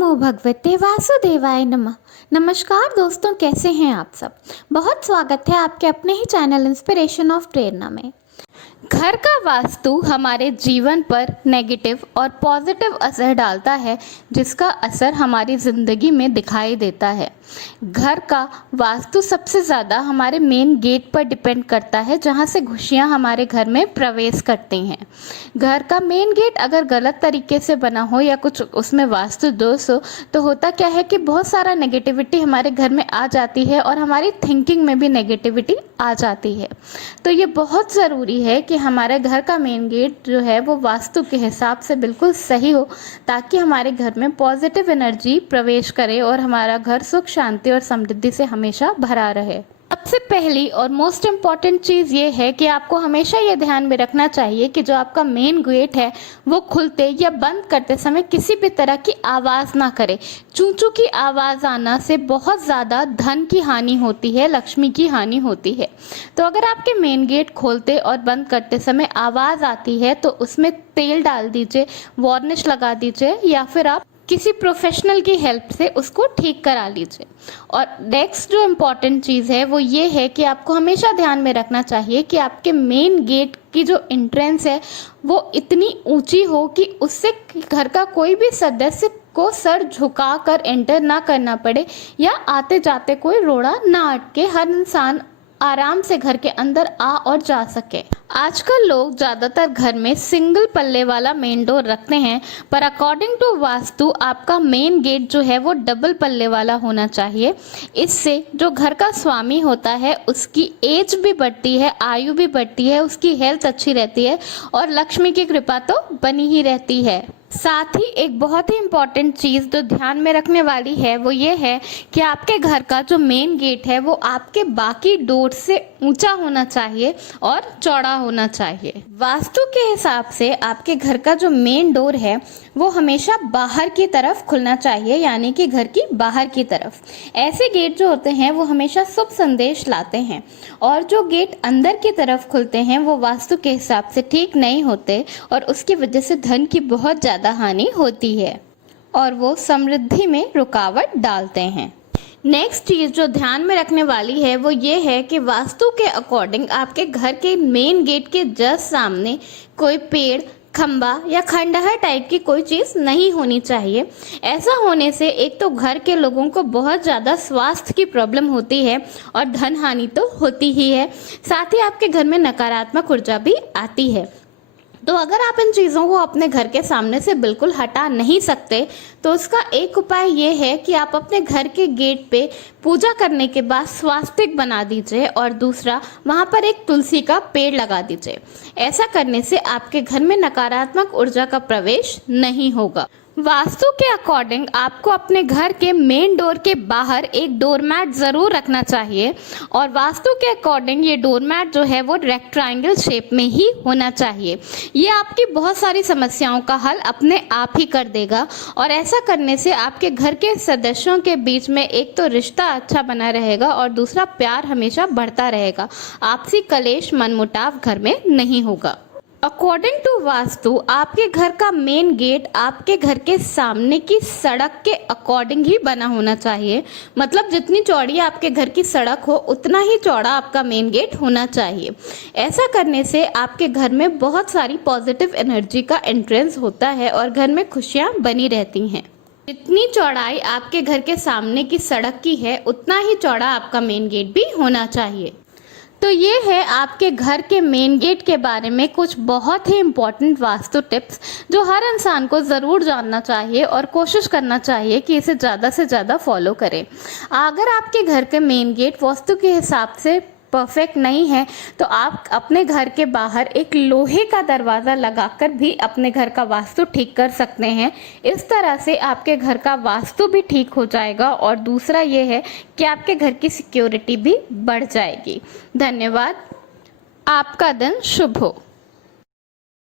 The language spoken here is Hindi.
नमो भगवते वासुदेवाय नमः। नमस्कार दोस्तों, कैसे हैं आप सब। बहुत स्वागत है आपके अपने ही चैनल इंस्पिरेशन ऑफ प्रेरणा में। घर का वास्तु हमारे जीवन पर नेगेटिव और पॉजिटिव असर डालता है, जिसका असर हमारी ज़िंदगी में दिखाई देता है। घर का वास्तु सबसे ज़्यादा हमारे मेन गेट पर डिपेंड करता है, जहाँ से खुशियाँ हमारे घर में प्रवेश करती हैं। घर का मेन गेट अगर गलत तरीके से बना हो या कुछ उसमें वास्तु दोष हो, तो होता क्या है कि बहुत सारा नेगेटिविटी हमारे घर में आ जाती है और हमारी थिंकिंग में भी नेगेटिविटी आ जाती है। तो ये बहुत ज़रूरी है कि हमारे घर का मेन गेट जो है वो वास्तु के हिसाब से बिल्कुल सही हो, ताकि हमारे घर में पॉजिटिव एनर्जी प्रवेश करे और हमारा घर सुख शांति और समृद्धि से हमेशा भरा रहे। सबसे पहली और मोस्ट इम्पॉर्टेंट चीज़ ये है कि आपको हमेशा ये ध्यान में रखना चाहिए कि जो आपका मेन गेट है वो खुलते या बंद करते समय किसी भी तरह की आवाज़ ना करे। चूं चूं की आवाज़ आना से बहुत ज़्यादा धन की हानि होती है, लक्ष्मी की हानि होती है। तो अगर आपके मेन गेट खोलते और बंद करते समय आवाज़ आती है तो उसमें तेल डाल दीजिए, वार्निश लगा दीजिए या फिर आप किसी प्रोफेशनल की हेल्प से उसको ठीक करा लीजिए। और नेक्स्ट जो इम्पॉर्टेंट चीज़ है वो ये है कि आपको हमेशा ध्यान में रखना चाहिए कि आपके मेन गेट की जो एंट्रेंस है वो इतनी ऊंची हो कि उससे घर का कोई भी सदस्य को सर झुका कर एंटर ना करना पड़े या आते जाते कोई रोड़ा ना अटके, हर इंसान आराम से घर के अंदर आ और जा सके। आजकल लोग ज़्यादातर घर में सिंगल पल्ले वाला मेन डोर रखते हैं, पर अकॉर्डिंग टू वास्तु आपका मेन गेट जो है वो डबल पल्ले वाला होना चाहिए। इससे जो घर का स्वामी होता है उसकी एज भी बढ़ती है, आयु भी बढ़ती है, उसकी हेल्थ अच्छी रहती है और लक्ष्मी की कृपा तो बनी ही रहती है। साथ ही एक बहुत ही इम्पॉर्टेंट चीज़ जो ध्यान में रखने वाली है वो ये है कि आपके घर का जो मेन गेट है वो आपके बाकी डोर से ऊंचा होना चाहिए और चौड़ा होना चाहिए। वास्तु के हिसाब से आपके घर का जो मेन डोर है वो हमेशा बाहर की तरफ खुलना चाहिए, यानी कि घर की बाहर की तरफ। ऐसे गेट जो होते हैं वो हमेशा शुभ संदेश लाते हैं और जो गेट अंदर की तरफ खुलते हैं वो वास्तु के हिसाब से ठीक नहीं होते और उसकी वजह से धन की बहुत ज़्यादा हानि होती है और वो समृद्धि में रुकावट डालते हैं। नेक्स्ट चीज़ जो ध्यान में रखने वाली है वो ये है कि वास्तु के अकॉर्डिंग आपके घर के मेन गेट के जस्ट सामने कोई पेड़, खंबा या खंडहर टाइप की कोई चीज़ नहीं होनी चाहिए। ऐसा होने से एक तो घर के लोगों को बहुत ज़्यादा स्वास्थ्य की प्रॉब्लम होती है और धन हानि तो होती ही है, साथ ही आपके घर में नकारात्मक ऊर्जा भी आती है। तो अगर आप इन चीज़ों को अपने घर के सामने से बिल्कुल हटा नहीं सकते तो उसका एक उपाय ये है कि आप अपने घर के गेट पे पूजा करने के बाद स्वास्तिक बना दीजिए और दूसरा वहाँ पर एक तुलसी का पेड़ लगा दीजिए। ऐसा करने से आपके घर में नकारात्मक ऊर्जा का प्रवेश नहीं होगा। वास्तु के अकॉर्डिंग आपको अपने घर के मेन डोर के बाहर एक डोरमैट ज़रूर रखना चाहिए और वास्तु के अकॉर्डिंग ये डोरमैट जो है वो रेक्टेंगल शेप में ही होना चाहिए। ये आपकी बहुत सारी समस्याओं का हल अपने आप ही कर देगा और ऐसा करने से आपके घर के सदस्यों के बीच में एक तो रिश्ता अच्छा बना रहेगा और दूसरा प्यार हमेशा बढ़ता रहेगा। आपसी कलेश मनमुटाव घर में नहीं होगा। अकॉर्डिंग टू वास्तु आपके घर का मेन गेट आपके घर के सामने की सड़क के अकॉर्डिंग ही बना होना चाहिए। मतलब जितनी चौड़ी आपके घर की सड़क हो उतना ही चौड़ा आपका मेन गेट होना चाहिए। ऐसा करने से आपके घर में बहुत सारी पॉजिटिव एनर्जी का एंट्रेंस होता है और घर में खुशियाँ बनी रहती हैं। जितनी चौड़ाई आपके घर के सामने की सड़क की है उतना ही चौड़ा आपका मेन गेट भी होना चाहिए। तो ये है आपके घर के मेन गेट के बारे में कुछ बहुत ही इम्पॉर्टेंट वास्तु टिप्स जो हर इंसान को ज़रूर जानना चाहिए और कोशिश करना चाहिए कि इसे ज़्यादा से ज़्यादा फॉलो करें। अगर आपके घर के मेन गेट वास्तु के हिसाब से परफेक्ट नहीं है तो आप अपने घर के बाहर एक लोहे का दरवाज़ा लगाकर भी अपने घर का वास्तु ठीक कर सकते हैं। इस तरह से आपके घर का वास्तु भी ठीक हो जाएगा और दूसरा ये है कि आपके घर की सिक्योरिटी भी बढ़ जाएगी। धन्यवाद। आपका दिन शुभ हो।